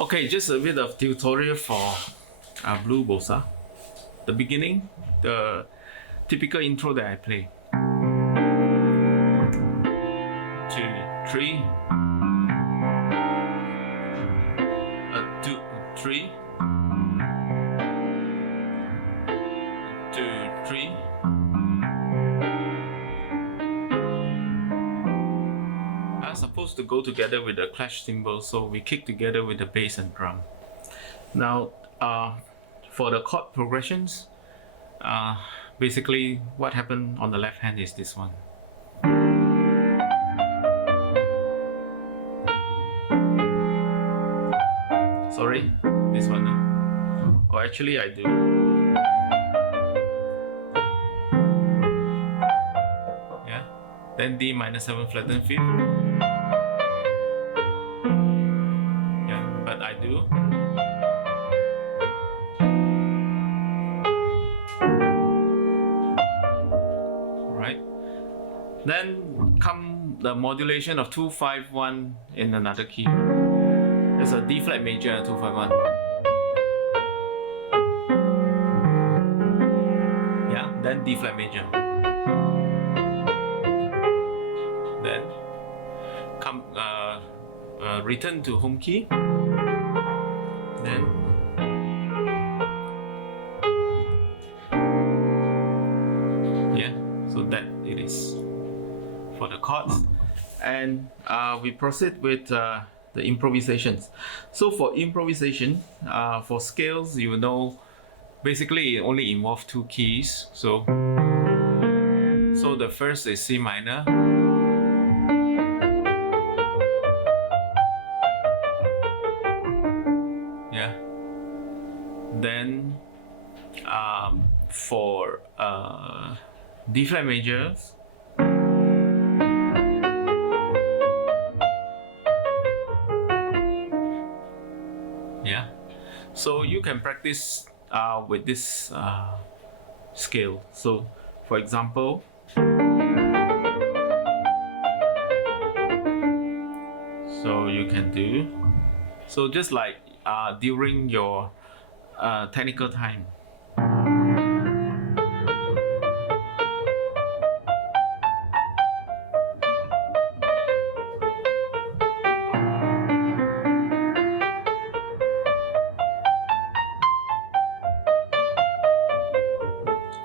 Okay, just a bit of tutorial for Blue Bossa. The beginning, the typical intro that I play. 2, 3. 2, 3. 2, 3. Are supposed to go together with the clash cymbal, so we kick together with the bass and drum. Now, for the chord progressions, basically what happened on the left hand is this one. Sorry, this one. Or actually I do. Yeah. Then D minor 7 flattened 5th. Yeah, but I do. Right. Then come the modulation of 2, 5, 1 in another key. There's a D flat major 2, 5, 1. Yeah, then D flat major. Then come return to home key. Then yeah, so that it is for the chords, and we proceed with the improvisations. So for improvisation, for scales, you know, basically it only involves 2 keys. So the first is C minor. Yeah. Then for D flat majors, yeah. So you can practice with this scale. So for example, so you can do, so just like during your technical time.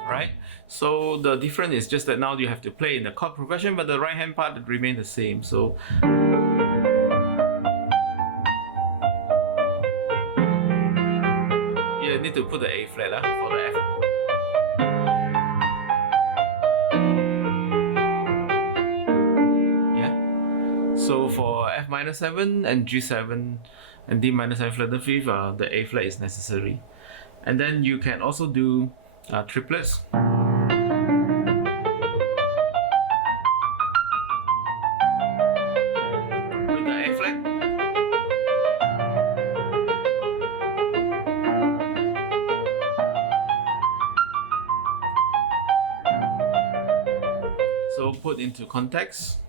Right? So the difference is just that now you have to play in the chord progression, but the right hand part remains the same. So you need to put the A flat for the F. Yeah. So for F minor 7 and G7 and D minor 7 flattened 5th, the A flat is necessary. And then you can also do triplets. With the A flat. So put into context.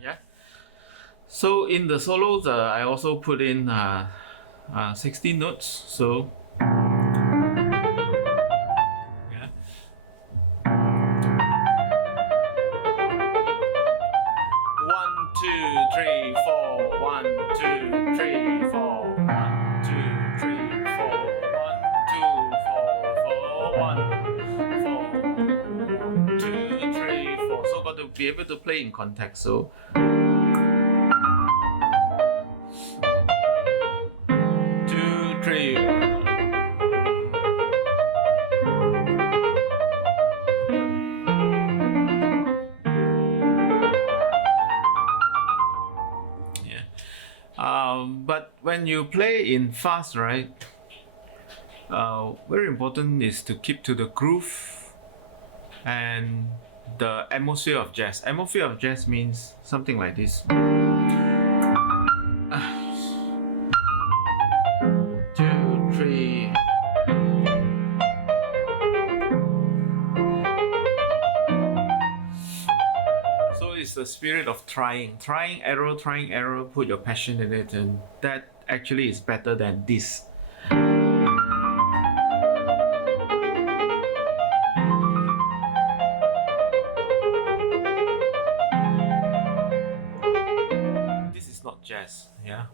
Yeah. So in the solos, I also put in 16 notes. So yeah. 1, 2, 3, 4. 1, 2, 3, 4. 1, 2, 3, 4. 1, 2, 4, 4, 1, 4, 2, 3, 4. So got to be able to play in context. So 2, 3. But when you play in fast, right, very important is to keep to the groove and the atmosphere of jazz. Atmosphere of jazz means something like this. the spirit of trying error, put your passion in it, and that actually is better than this. This is not jazz, yeah.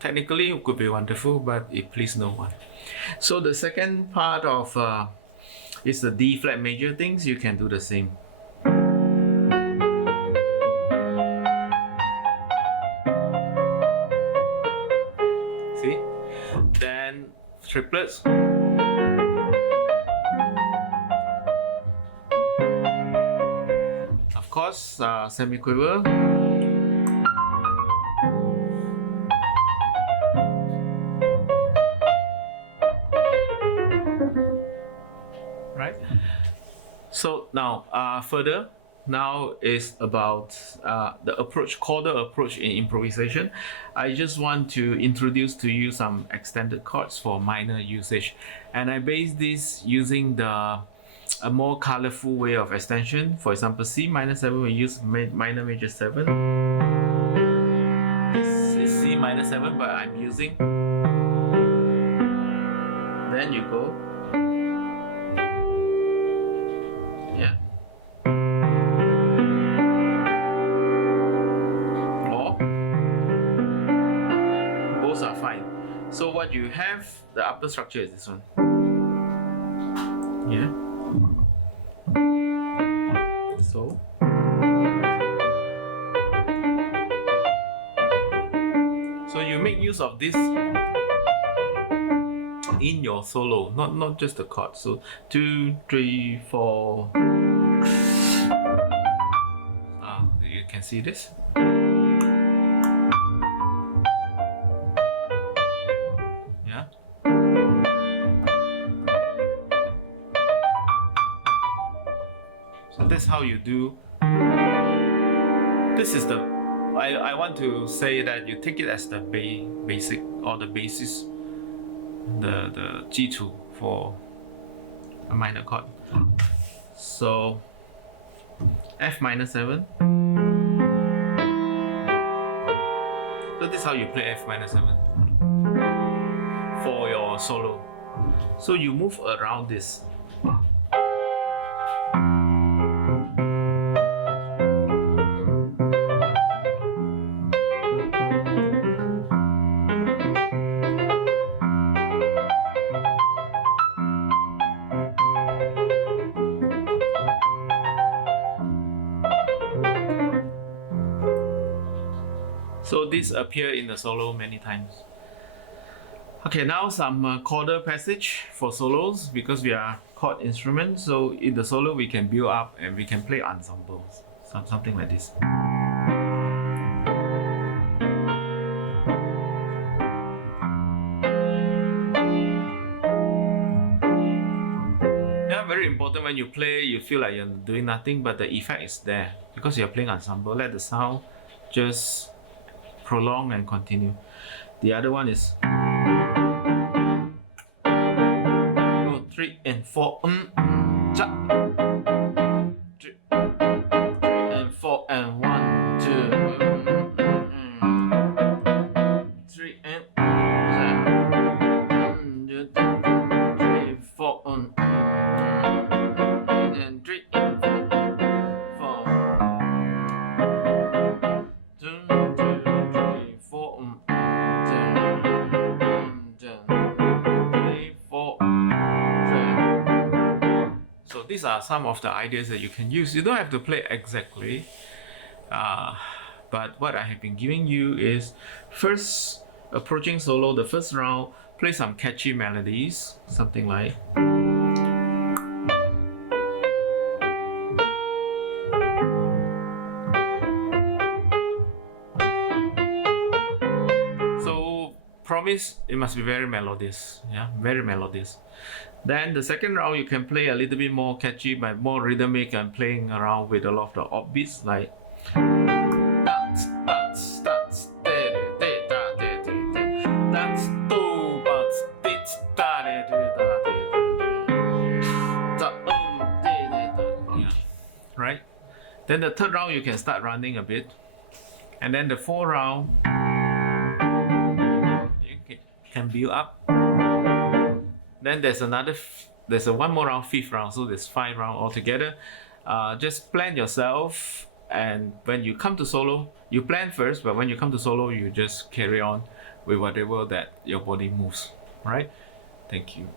Technically it could be wonderful, but it pleased no one. So the second part of is the D flat major things. You can do the same. See? Then triplets. Of course, semiquiver. Right? So now, further, now is about the approach, chordal approach in improvisation. I just want to introduce to you some extended chords for minor usage, and I base this using a more colorful way of extension. For example, C minor 7, we use minor major 7. This is C minor 7, but I'm using. Then you go. Yeah. Or both are fine. So what you have, the upper structure is this one. Yeah. So you make use of this in your solo, not just the chord. So 2, 3, 4. You can see this. Yeah. So that's how you do. This is the. I want to say that you take it as the basic or the basis, the 基础 for a minor chord. So F minor 7. So this is how you play F minor 7 for your solo. So you move around this. So this appear in the solo many times. Okay, now some chordal passage for solos, because we are chord instruments. So in the solo we can build up and we can play ensembles, something like this. Yeah, very important. When you play, you feel like you're doing nothing, but the effect is there because you're playing ensemble. Let the sound just prolong and continue. The other one is 3 and 4. 3 and 4 and 1, 2. 3 and 3, 4 and 3 and 4. 2, 3, 4. So these are some of the ideas that you can use. You don't have to play exactly, but what I have been giving you is first approaching solo, the first round, play some catchy melodies, something like. So promise it must be very melodious, yeah, very melodious. Then the second round you can play a little bit more catchy, but more rhythmic and playing around with a lot of the offbeats like. Right? Then the third round you can start running a bit, and then the fourth round you can build up. Then there's one more round, fifth round, so there's 5 rounds altogether. Just plan yourself, and when you come to solo, you plan first, but when you come to solo, you just carry on with whatever that your body moves. Right? Thank you.